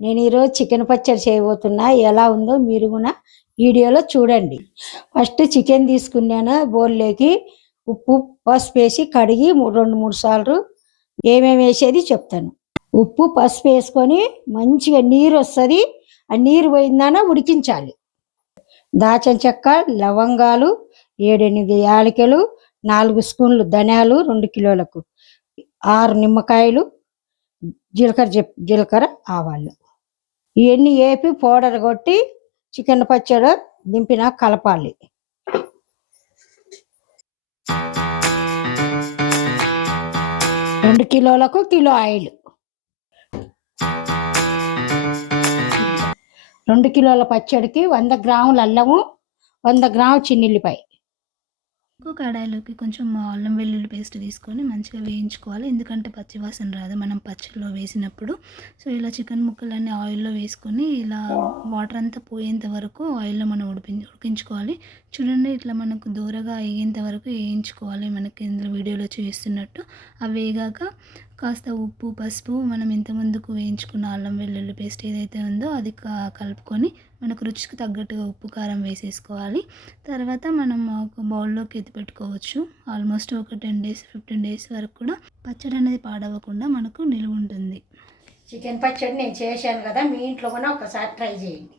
నేను ఈరోజు చికెన్ పచ్చడి చేయబోతున్నా. ఎలా ఉందో మీరు కూడా వీడియోలో చూడండి. ఫస్ట్ చికెన్ తీసుకున్నాను, బౌల్లోకి ఉప్పు పసుపు వేసి కడిగి 2-3 సార్లు ఏమేమి వేసేది చెప్తాను. ఉప్పు పసుపు వేసుకొని మంచిగా నీరు వస్తుంది, ఆ నీరు పోయిందాన ఉడికించాలి. దాచిన చెక్క, లవంగాలు, 7-8 యాలకులు, 4 స్పూన్లు ధనియాలు, 2 కిలోలకు 6 నిమ్మకాయలు, జీలకర్ర, ఆవాలు ఇవన్నీ వేపి పౌడర్ కొట్టి చికెన్ పచ్చడి దింపిన కలపాలి. రెండు కిలోలకు కిలో ఆయిల్, 2 కిలోల పచ్చడికి 100 గ్రాముల అల్లము, 100 గ్రాముల చిన్నుల్లిపాయ. కడాయిలోకి కొంచెం అల్లం వెల్లుల్లి పేస్ట్ తీసుకొని మంచిగా వేయించుకోవాలి. ఎందుకంటే పచ్చివాసన రాదు మనం పచ్చడిలో వేసినప్పుడు. సో ఇలా చికెన్ ముక్కలన్నీ ఆయిల్లో వేసుకొని ఇలా వాటర్ అంతా పోయేంత వరకు ఆయిల్లో మనం ఉడికించుకోవాలి. చూడండి, ఇట్లా మనకు దూరగా అయ్యేంత వరకు వేయించుకోవాలి. మనకి ఇందులో వీడియోలో చూపిస్తున్నట్టు అవి వేగాక కాస్త ఉప్పు పసుపు మనం ఇంతకుముందుకు వేయించుకున్న అల్లం వెల్లుల్లి పేస్ట్ ఏదైతే ఉందో అది కలుపుకొని మనకు రుచికి తగ్గట్టుగా ఉప్పు కారం వేసేసుకోవాలి. తర్వాత మనం ఒక బౌల్లోకి ఎత్తి పెట్టుకోవచ్చు. ఆల్మోస్ట్ ఒక 10 days 15 days వరకు కూడా పచ్చడి అనేది పాడవకుండా మనకు నిలువ ఉంటుంది. చికెన్ పచ్చడి నేను చేశాను కదా, మీ ఇంట్లో కూడా ఒకసారి ట్రై చేయండి.